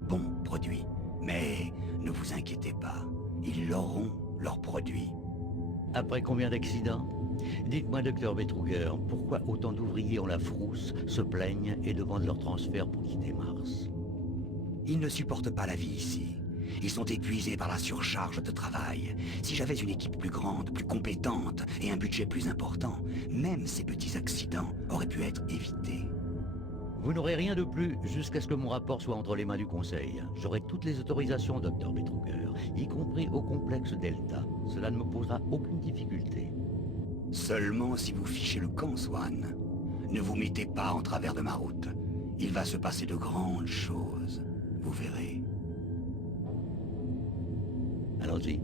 Bon produit. Mais ne vous inquiétez pas, ils l'auront, leur produit. Après combien d'accidents? Dites-moi, docteur Betruger, pourquoi autant d'ouvriers ont la frousse, se plaignent et demandent leur transfert pour quitter Mars? Ils ne supportent pas la vie ici. Ils sont épuisés par la surcharge de travail. Si j'avais une équipe plus grande, plus compétente et un budget plus important, même ces petits accidents auraient pu être évités. Vous n'aurez rien de plus jusqu'à ce que mon rapport soit entre les mains du Conseil. J'aurai toutes les autorisations, docteur Betruger, y compris au complexe Delta. Cela ne me posera aucune difficulté. Seulement si vous fichez le camp, Swan. Ne vous mettez pas en travers de ma route. Il va se passer de grandes choses. Vous verrez. Allons-y.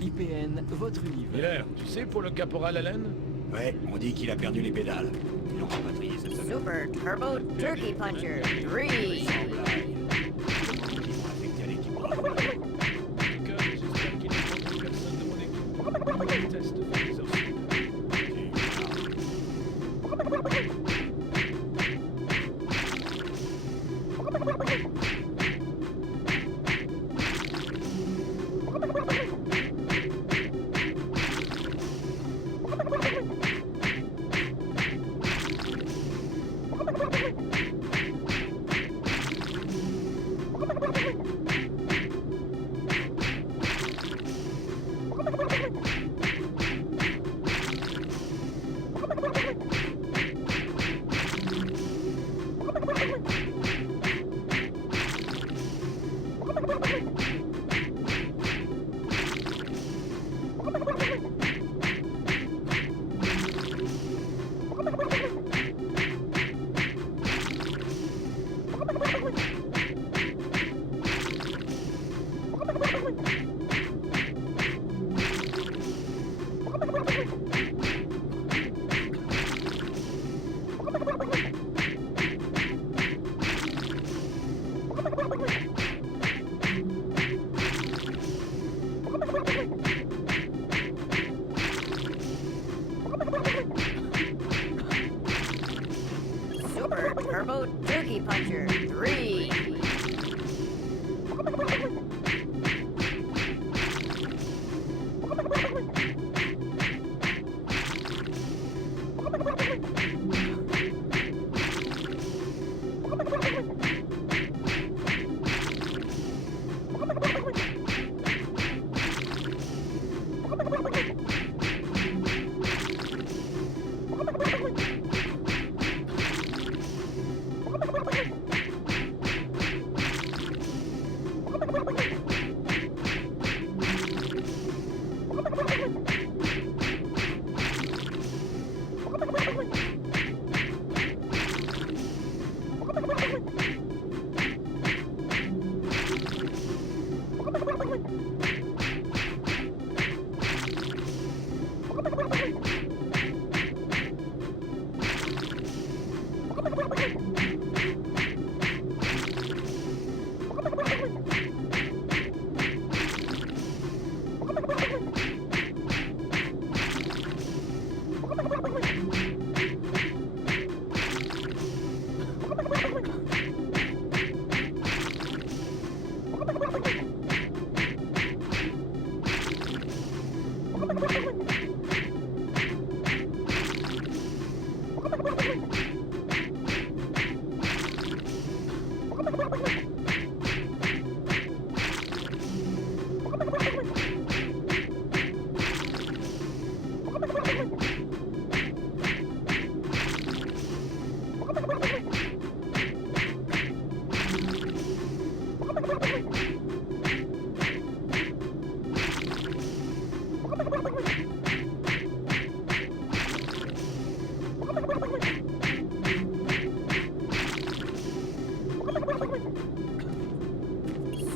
IPN, votre univers. Miller, tu sais pour le caporal Allen? Ouais, on dit qu'il a perdu les pédales. Ils l'ont rapatrié cette semaine. Super Turbo Turkey Puncher 3. Sans blague. Ils sont affectés à l'équipe Bravo. Quelqu'un, j'espère qu'il ne prend personne de mon équipe. Le test fait des heures sup. Super Turbo Turkey Puncher 3.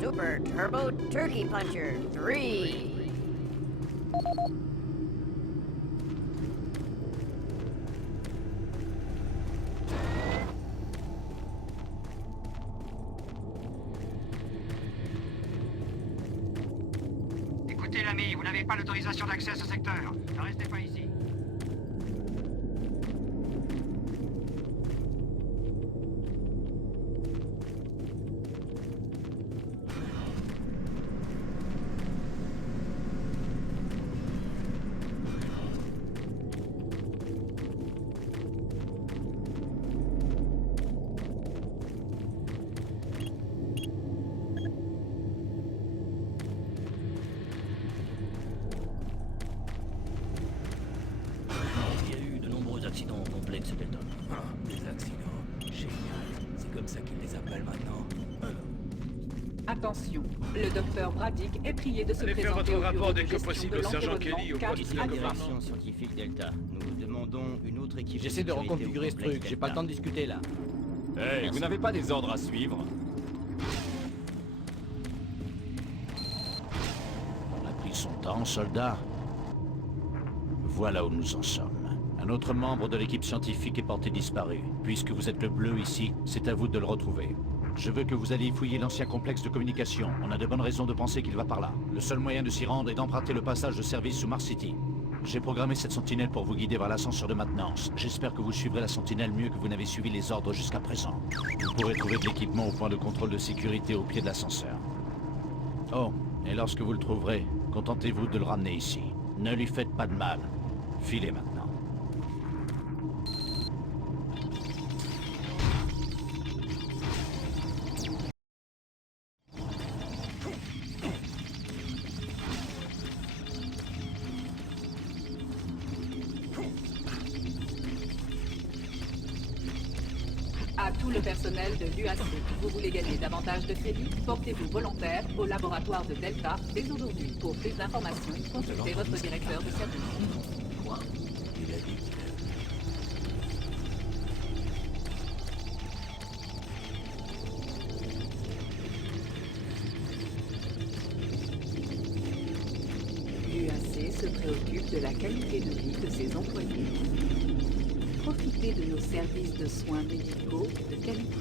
Super Turbo Turkey Puncher 3. Écoutez l'ami, vous n'avez pas l'autorisation d'accès à ce secteur. Ne restez pas ici. Il y a eu de nombreux accidents au complexe Delta. Ah, des accidents. Génial. C'est comme ça qu'ils les appellent maintenant. Attention, le docteur Braddock est prié de se Allez présenter faire votre au bureau rapport de dès que gestion possible de au sergent l'environnement Kelly, au Cap poste de Alpha. Direction scientifique Delta. Nous demandons une autre équipe. J'essaie de sécurité au reconfigurer ce complexe truc, j'ai pas le Delta. temps de discuter là. Hey, vous n'avez pas des ordres à suivre? On a pris son temps, soldat. Voilà où nous en sommes. Un autre membre de l'équipe scientifique est porté disparu. Puisque vous êtes le bleu ici, c'est à vous de le retrouver. Je veux que vous alliez fouiller l'ancien complexe de communication. On a de bonnes raisons de penser qu'il va par là. Le seul moyen de s'y rendre est d'emprunter le passage de service sous Mars City. J'ai programmé cette sentinelle pour vous guider vers l'ascenseur de maintenance. J'espère que vous suivrez la sentinelle mieux que vous n'avez suivi les ordres jusqu'à présent. Vous pourrez trouver de l'équipement au point de contrôle de sécurité au pied de l'ascenseur. Oh, et lorsque vous le trouverez, contentez-vous de le ramener ici. Ne lui faites pas de mal. Filez maintenant. À tout le personnel de l'UAC, vous voulez gagner davantage de crédits? Portez-vous volontaire au laboratoire de Delta dès aujourd'hui. Pour plus d'informations, consultez votre directeur de service. Quoi? Il a dit qu'il L'UAC se préoccupe de la qualité de vie de ses employés. Profitez de nos services de soins médicaux de qualité.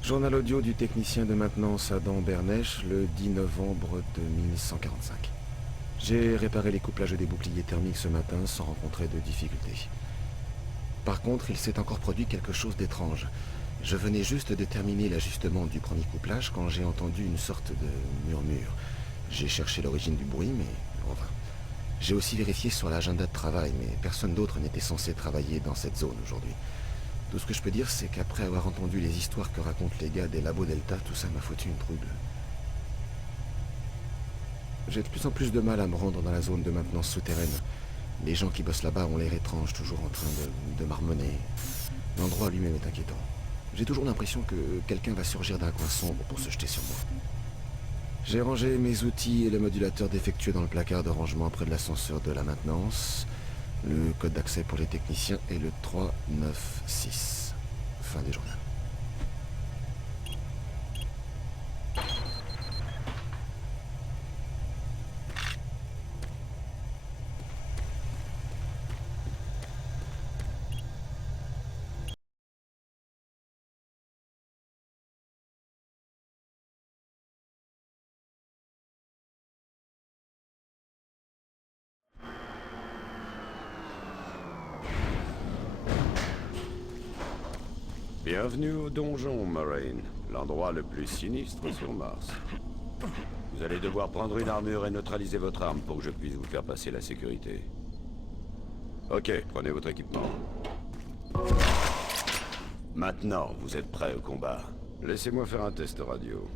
Journal audio du technicien de maintenance Adam Bernèche, le 10 novembre 2145. J'ai réparé les couplages des boucliers thermiques ce matin sans rencontrer de difficultés. Par contre, il s'est encore produit quelque chose d'étrange. Je venais juste de terminer l'ajustement du premier couplage quand j'ai entendu une sorte de murmure. J'ai cherché l'origine du bruit, mais en vain. J'ai aussi vérifié sur l'agenda de travail, mais personne d'autre n'était censé travailler dans cette zone aujourd'hui. Tout ce que je peux dire, c'est qu'après avoir entendu les histoires que racontent les gars des labos Delta, tout ça m'a foutu une trouble. J'ai de plus en plus de mal à me rendre dans la zone de maintenance souterraine. Les gens qui bossent là-bas ont l'air étranges, toujours en train de marmonner. L'endroit lui-même est inquiétant. J'ai toujours l'impression que quelqu'un va surgir d'un coin sombre pour se jeter sur moi. J'ai rangé mes outils et le modulateur défectueux dans le placard de rangement près de l'ascenseur de la maintenance. Le code d'accès pour les techniciens est le 396. Fin du journal. Bienvenue au donjon, Marine. L'endroit le plus sinistre sur Mars. Vous allez devoir prendre une armure et neutraliser votre arme pour que je puisse vous faire passer la sécurité. Ok, prenez votre équipement. Maintenant, vous êtes prêts au combat. Laissez-moi faire un test radio.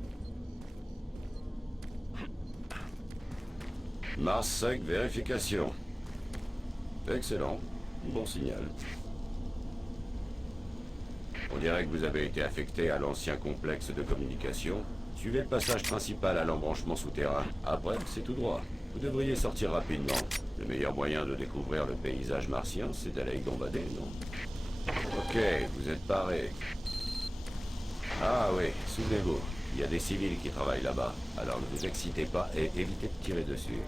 Mars 5, vérification. Excellent. Bon signal. On dirait que vous avez été affecté à l'ancien complexe de communication. Suivez le passage principal à l'embranchement souterrain. Après, c'est tout droit. Vous devriez sortir rapidement. Le meilleur moyen de découvrir le paysage martien, c'est d'aller gambader, non? Ok, vous êtes parés. Ah oui, souvenez-vous, il y a des civils qui travaillent là-bas. Alors ne vous excitez pas et évitez de tirer dessus.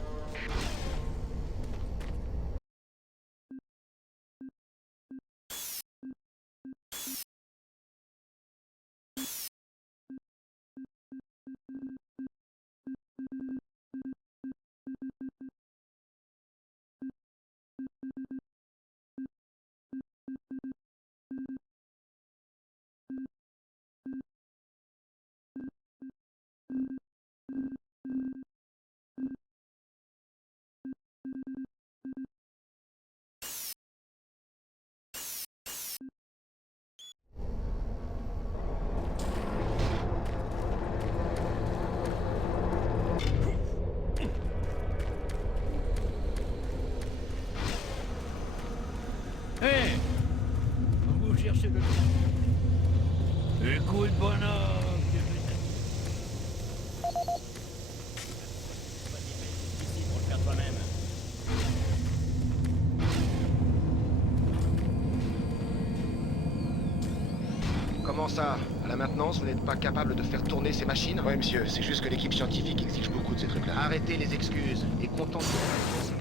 Hé! Vous cherchez le... Écoute, bonhomme! Ici pour le faire toi-même. Comment ça? À la maintenance, vous n'êtes pas capable de faire tourner ces machines? Ouais, monsieur, c'est juste que l'équipe scientifique exige beaucoup de ces trucs-là. Arrêtez les excuses et contentez-vous.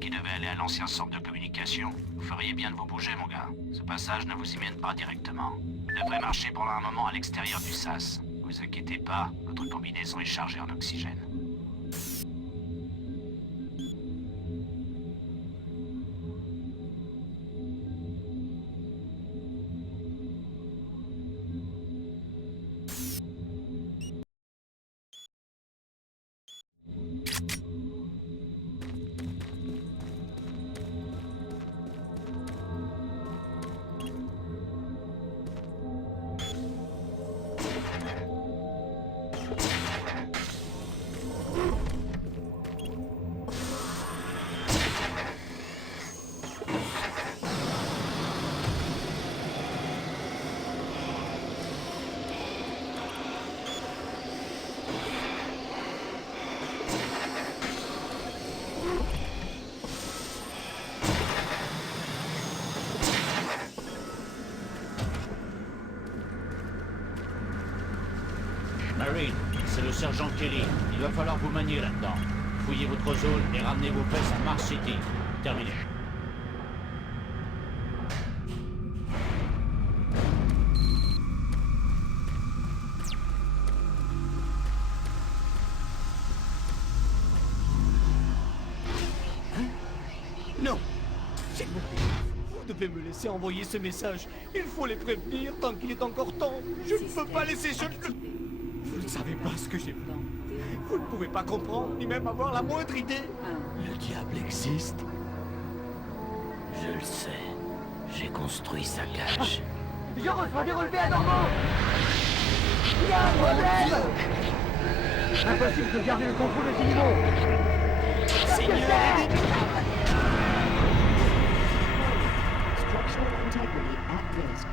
Qui devait aller à l'ancien centre de communication. Vous feriez bien de vous bouger, mon gars. Ce passage ne vous y mène pas directement. Vous devrez marcher pendant un moment à l'extérieur du sas. Vous inquiétez pas, votre combinaison est chargée en oxygène. Marine, c'est le sergent Kelly. Il va falloir vous manier là-dedans. Fouillez votre zone et ramenez vos fesses à Mars City. Terminé. Non! S'il vous plaît, vous devez me laisser envoyer ce message. Il faut les prévenir tant qu'il est encore temps. Je ne peux pas laisser ce... Vous ne savez pas ce que j'ai fait. Vous ne pouvez pas comprendre, ni même avoir la moindre idée. Le diable existe. Je le sais. J'ai construit sa cage. Je reçois des relevés anormaux! Il y a un problème! Impossible de garder le contrôle de ces niveaux! Seigneur! Structural integrity at risk.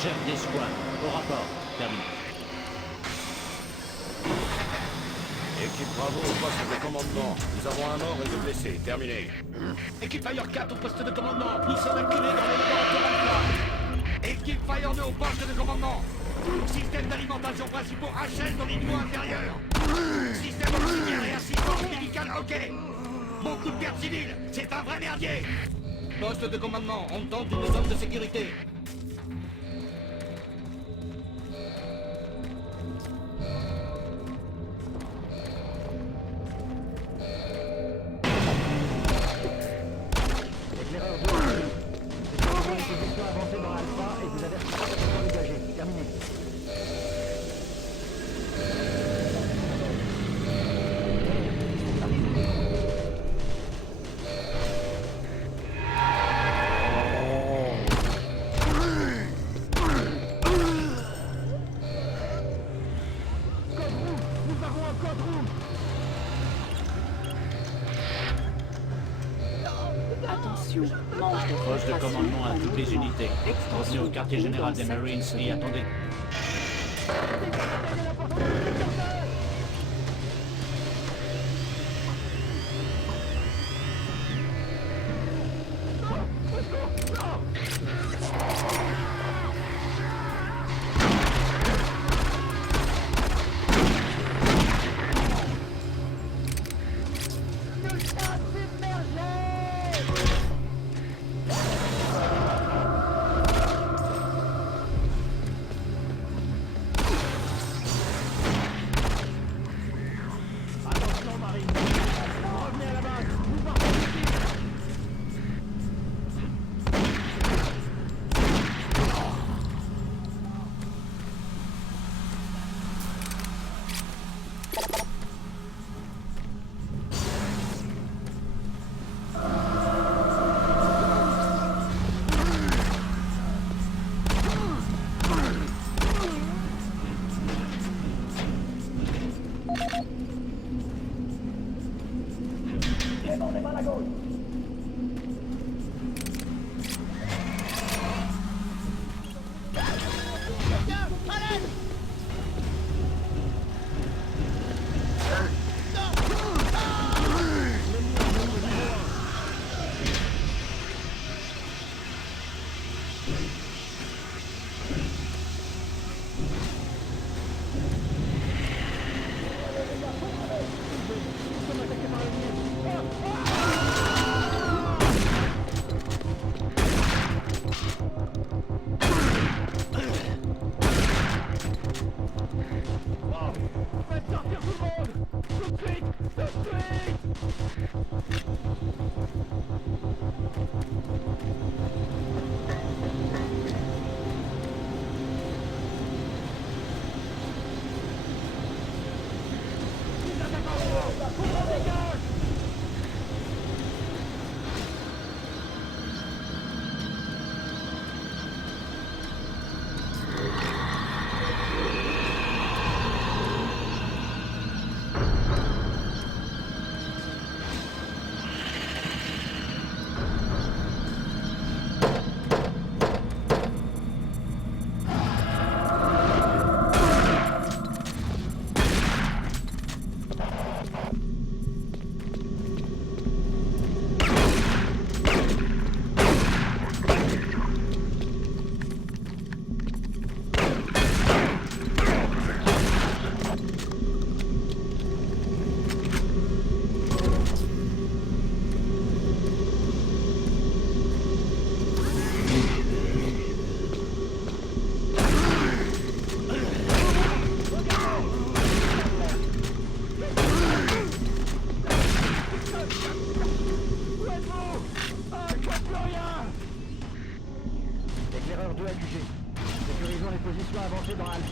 Chef d'escouade, au rapport. Terminé. Équipe Bravo au poste de commandement. Nous avons un mort et deux blessés. Terminé. Équipe Fire 4 au poste de commandement. Nous sommes acculés dans les laboratoires Alpha. Équipe Fire 2 au poste de commandement. Système d'alimentation principaux HS dans les niveaux inférieurs. Système auxiliaire et assistance médicale, ok. Beaucoup de pertes civiles. C'est un vrai merdier. Poste de commandement, on tente une zone de sécurité. Éclaireur 2. C'est une position avancée dans Alpha et vous avertissez d'être dégagé. Terminé. Attention, manche de Poste de filtration commandement à en toutes les mouvement. unités. Extension Revenez au quartier dans général des 7 Marines et attendez.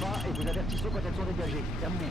pas et vous avertissez quand elles sont dégagées. Terminé.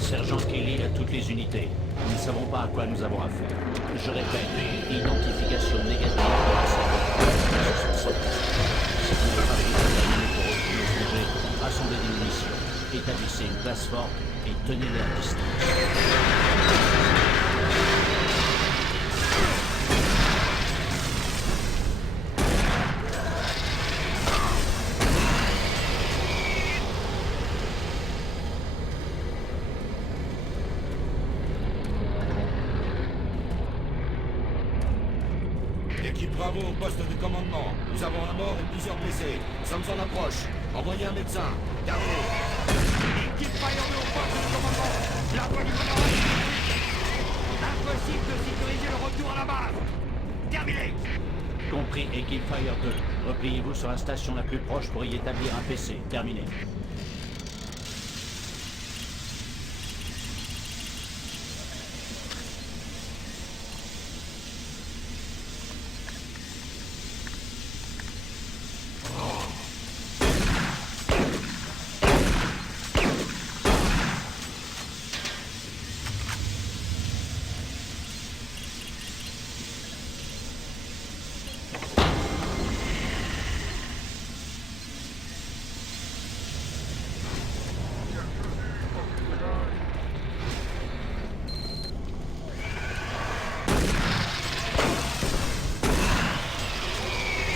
Sergent Kelly à toutes les unités. Nous ne savons pas à quoi nous avons affaire. Je répète, identification négative de la salle. Si vous n'avez pas réussi pour retrouver ce projet, rassemblez des munitions, établissez une place forte et tenez-les à distance. Équipe Bravo au poste de commandement. Nous avons un mort et plusieurs blessés. Nous sommes en approche. Envoyez un médecin. Terminé. Équipe Fire au poste de commandement. La voie du commandant. Impossible de sécuriser le retour à la base. Terminé. Compris, équipe Fire 2. Repliez-vous sur la station la plus proche pour y établir un PC. Terminé.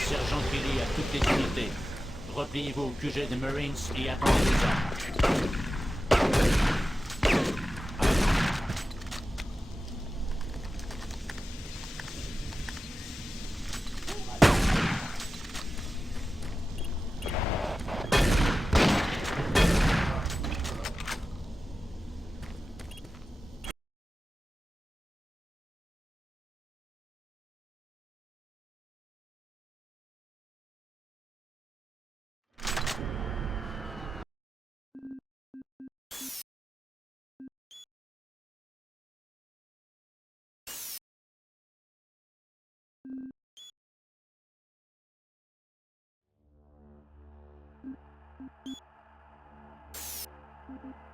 Sergent Kelly à toutes les unités. Repliez-vous au QG des Marines et attendez les ordres. Thank you.